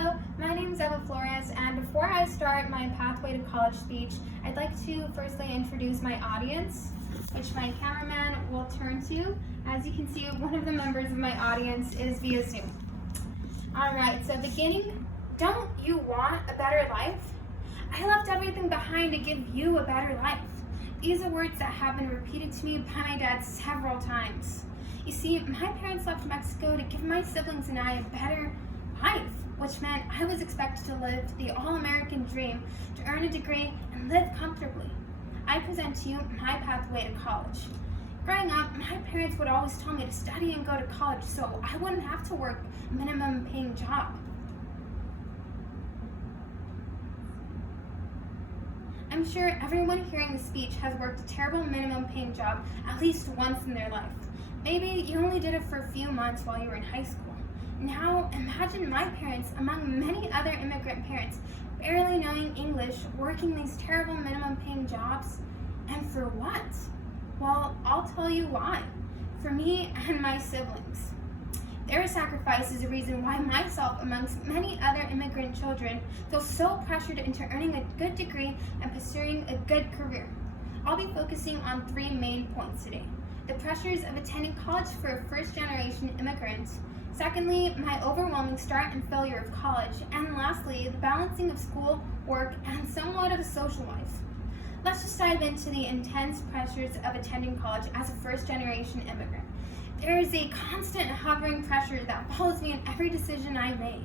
Hello, my name is Eva Flores, and before I start my Pathway to College speech, I'd like to firstly introduce my audience, which my cameraman will turn to. As you can see, one of the members of my audience is via Zoom. Alright, so beginning, don't you want a better life? I left everything behind to give you a better life. These are words that have been repeated to me by my dad several times. You see, my parents left Mexico to give my siblings and I a better life, which meant I was expected to live the all-American dream, to earn a degree and live comfortably. I present to you my pathway to college. Growing up, my parents would always tell me to study and go to college so I wouldn't have to work a minimum paying job. I'm sure everyone hearing the speech has worked a terrible minimum paying job at least once in their life. Maybe you only did it for a few months while you were in high school. Now, imagine my parents, among many other immigrant parents, barely knowing English, working these terrible minimum paying jobs. And for what? Well, I'll tell you why. For me and my siblings. Their sacrifice is the reason why myself, amongst many other immigrant children, feel so pressured into earning a good degree and pursuing a good career. I'll be focusing on three main points today. The pressures of attending college for a first-generation immigrant. Secondly, my overwhelming start and failure of college. And lastly, the balancing of school, work, and somewhat of a social life. Let's just dive into the intense pressures of attending college as a first-generation immigrant. There is a constant hovering pressure that follows me in every decision I make.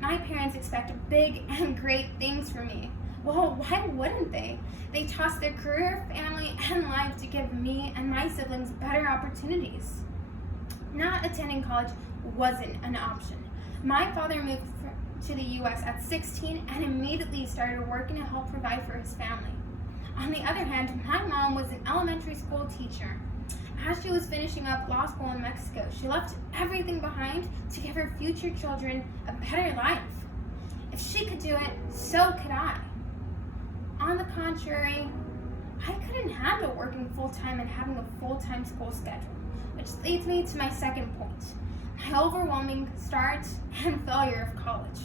My parents expect big and great things from me. Well, why wouldn't they? They toss their career, family, and life to give me and my siblings better opportunities. Not attending college wasn't an option. My father moved to the U.S. at 16 and immediately started working to help provide for his family. On the other hand, my mom was an elementary school teacher. As she was finishing up law school in Mexico, she left everything behind to give her future children a better life. If she could do it, so could I. On the contrary, I couldn't handle working full-time and having a full-time school schedule, which leads me to my second point, my overwhelming start and failure of college.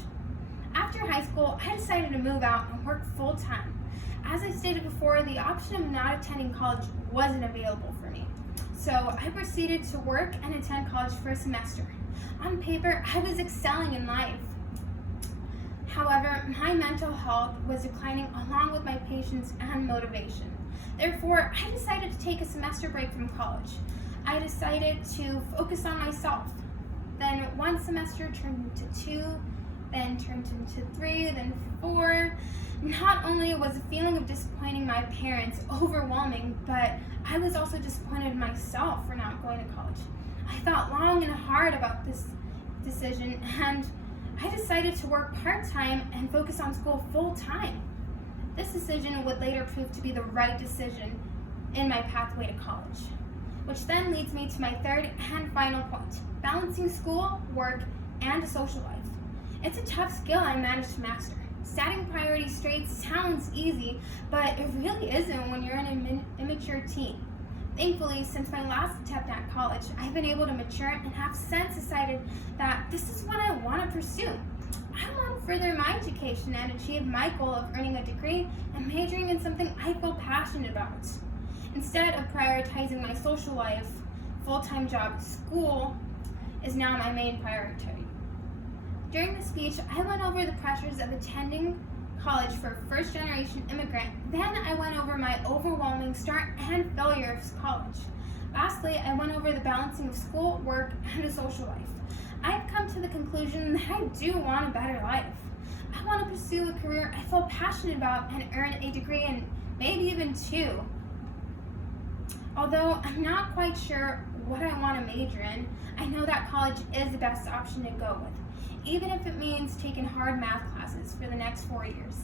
After high school, I decided to move out and work full-time. As I stated before, the option of not attending college wasn't available for me. So I proceeded to work and attend college for a semester. On paper, I was excelling in life. However, my mental health was declining along with my patience and motivation. Therefore, I decided to take a semester break from college. I decided to focus on myself. Then one semester turned into two, then turned into three, then four. Not only was the feeling of disappointing my parents overwhelming, but I was also disappointed in myself for not going to college. I thought long and hard about this decision, and I decided to work part-time and focus on school full-time. This decision would later prove to be the right decision in my pathway to college. Which then leads me to my third and final point, balancing school, work, and a social life. It's a tough skill I managed to master. Setting priorities straight sounds easy, but it really isn't when you're an immature teen. Thankfully, since my last attempt at college, I've been able to mature and have since decided that this is what I want to pursue. I want to further my education and achieve my goal of earning a degree and majoring in something I feel passionate about. Instead of prioritizing my social life, full-time job, school is now my main priority. During the speech, I went over the pressures of attending college for a first-generation immigrant. Then I went over my overwhelming start and failure of college. Lastly, I went over the balancing of school, work, and a social life. I've come to the conclusion that I do want a better life. I want to pursue a career I feel passionate about and earn a degree and maybe even two. Although I'm not quite sure what I want to major in, I know that college is the best option to go with, even if it means taking hard math classes for the next 4 years.